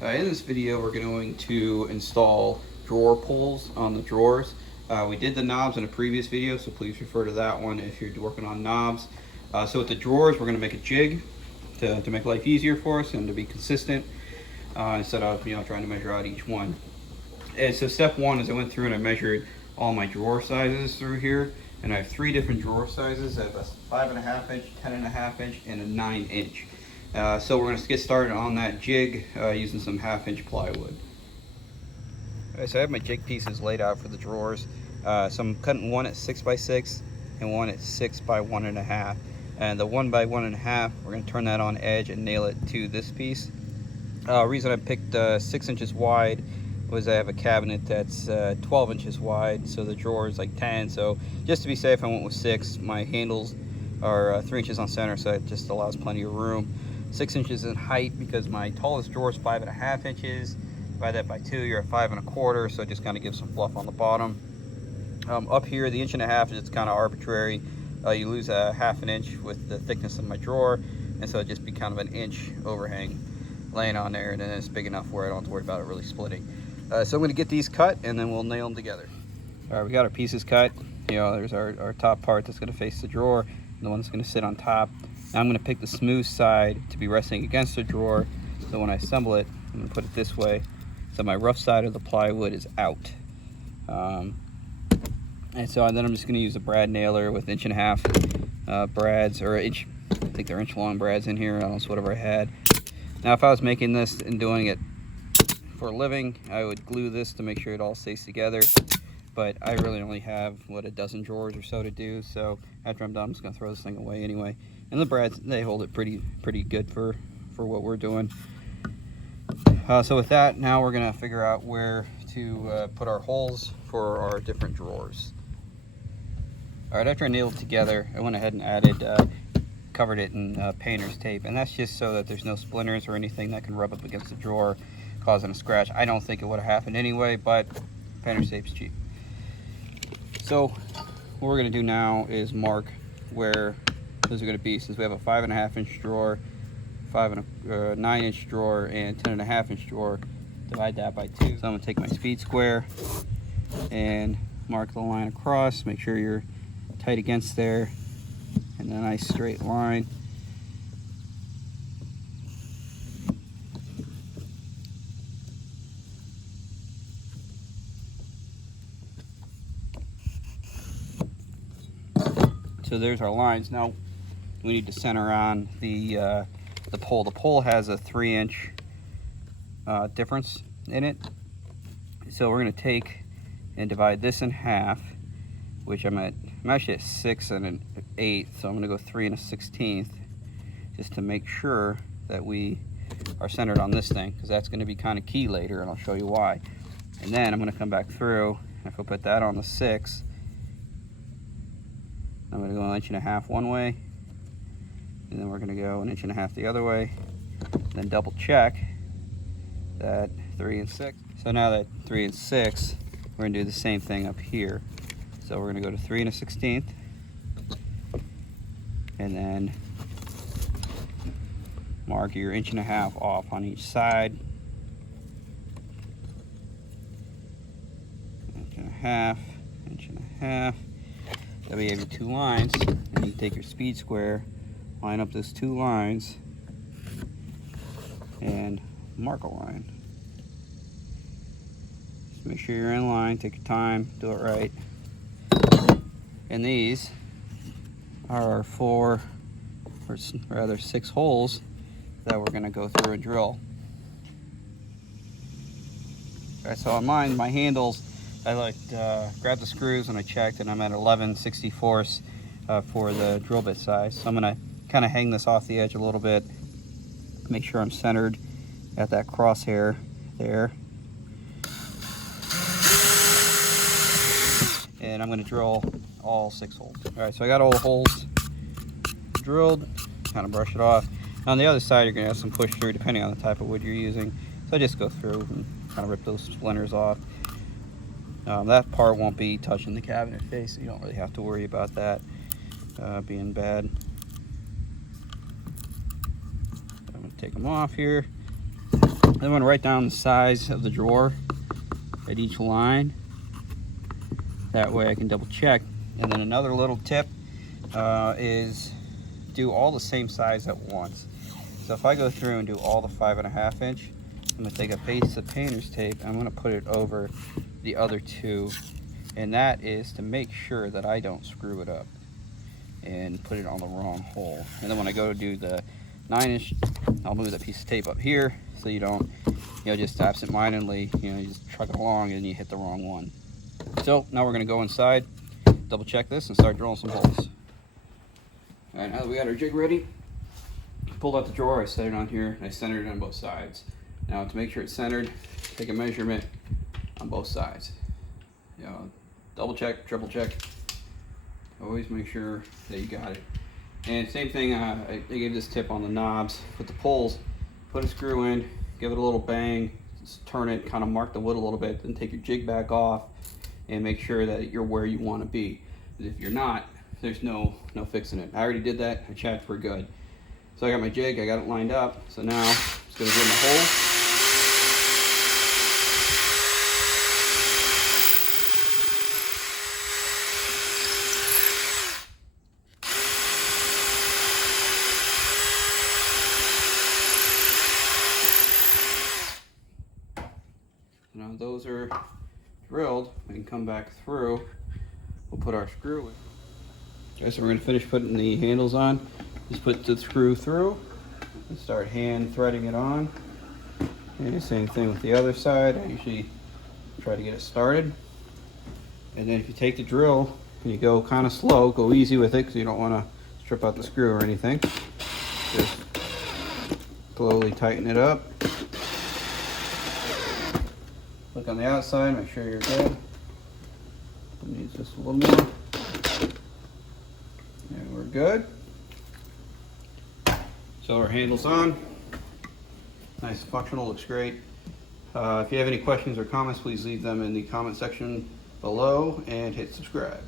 In this video, we're going to install drawer pulls on the drawers. We did the knobs in a previous video, so please refer to that one if you're working on knobs. So with the drawers, we're going to make a jig to make life easier for us and to be consistent instead of trying to measure out each one. And so step one is I went through and I measured all my drawer sizes through here, and I have 3 different drawer sizes. I have a 5.5 inch, 10.5 inch, and a 9 inch. So we're going to get started on that jig using some 1/2 inch plywood. Alright, so I have my jig pieces laid out for the drawers. So I'm cutting one at 6x6 and one at 6 by 1.5. And the 1 by 1.5, we're going to turn that on edge and nail it to this piece. Reason I picked 6 inches wide was I have a cabinet that's 12 inches wide, so the drawer is like 10. So just to be safe, I went with 6. My handles are 3 inches on center, so it just allows plenty of room. 6 inches in height because my tallest drawer is 5.5 inches. Divide that by 2, you're at 5.25, so it just kind of gives some fluff on the bottom. Up here, the 1.5 is kind of arbitrary. You lose a 1/2 inch with the thickness of my drawer, and so it just be kind of an inch overhang laying on there, and then it's big enough where I don't have to worry about it really splitting. So I'm going to get these cut, and then we'll nail them together. All right, we got our pieces cut. There's our top part that's going to face the drawer, and the one that's going to sit on top. Now I'm going to pick the smooth side to be resting against the drawer, so when I assemble it, I'm going to put it this way, so my rough side of the plywood is out. And then I'm just going to use a brad nailer with 1.5 brads, or inch, I think they're inch long brads in here. I don't know, whatever I had. Now if I was making this and doing it for a living, I would glue this to make sure it all stays together. But I really only have, a dozen drawers or so to do. So after I'm done, I'm just going to throw this thing away anyway. And the brads, they hold it pretty good for what we're doing. So with that, now we're going to figure out where to put our holes for our different drawers. All right, after I nailed it together, I went ahead and added, covered it in painter's tape. And that's just so that there's no splinters or anything that can rub up against the drawer, causing a scratch. I don't think it would have happened anyway, but painter's tape's cheap. So what we're going to do now is mark where those are going to be, since we have a 5.5 inch drawer, 9 inch drawer, and 10.5 inch drawer. Divide that by 2. So I'm going to take my speed square and mark the line across. Make sure you're tight against there, and then a nice straight line. So there's our lines. Now we need to center on the pole. The pole has a 3 inch difference in it. So we're going to take and divide this in half, which I'm actually at 6 1/8, so I'm going to go 3 1/16, just to make sure that we are centered on this thing, because that's going to be kind of key later, and I'll show you why. And then I'm going to come back through, and if I put that on the 6, I'm going to go 1.5 inches one way, and then we're going to go 1.5 inches the other way, then double check that 3 and 6. So now that 3 and 6, we're going to do the same thing up here. So we're going to go to 3 1/16, and then mark your 1.5 inches off on each side. 1.5 inches, 1.5 inches. That way you have your 2 lines, and you take your speed square, line up those 2 lines, and mark a line. Just make sure you're in line, take your time, do it right. And these are 4, or rather 6 holes that we're going to go through and drill. Alright, so on mine, my handles, I grabbed the screws and I checked, and I'm at 11/64 for the drill bit size. So I'm going to kind of hang this off the edge a little bit, make sure I'm centered at that crosshair there. And I'm going to drill all 6 holes. Alright, so I got all the holes drilled, kind of brush it off. On the other side, you're going to have some push through depending on the type of wood you're using. So I just go through and kind of rip those splinters off. That part won't be touching the cabinet face, so you don't really have to worry about that being bad. I'm going to take them off here. Then I'm going to write down the size of the drawer at each line. That way I can double check. And then another little tip is do all the same size at once. So if I go through and do all the 5.5 inch, I'm going to take a piece of painter's tape. I'm going to put it over the other two. And that is to make sure that I don't screw it up and put it on the wrong hole. And then when I go to do the 9 inch, I'll move that piece of tape up here so you don't, just absent-mindedly, you just truck it along and you hit the wrong one. So now we're going to go inside, double check this, and start drilling some holes. All right, now that we got our jig ready, pulled out the drawer, I set it on here, and I centered it on both sides. Now to make sure it's centered, take a measurement on both sides. Double check, triple check. Always make sure that you got it. And same thing, I gave this tip on the knobs. With the pulls, put a screw in, give it a little bang, just turn it, kind of mark the wood a little bit, then take your jig back off and make sure that you're where you want to be. Because if you're not, there's no fixing it. I already did that, I checked, we're good. So I got my jig, I got it lined up. So now I'm just going to drill my hole. Now those are drilled, we can come back through, we'll put our screw in. Okay, so we're going to finish putting the handles on. Just put the screw through and start hand threading it on. And same thing with the other side. I usually try to get it started. And then if you take the drill and you go kind of slow, go easy with it because you don't want to strip out the screw or anything. Just slowly tighten it up. Look on the outside, make sure you're good. It needs just a little more. And we're good. So our handle's on. Nice, functional, looks great. If you have any questions or comments, please leave them in the comment section below and hit subscribe.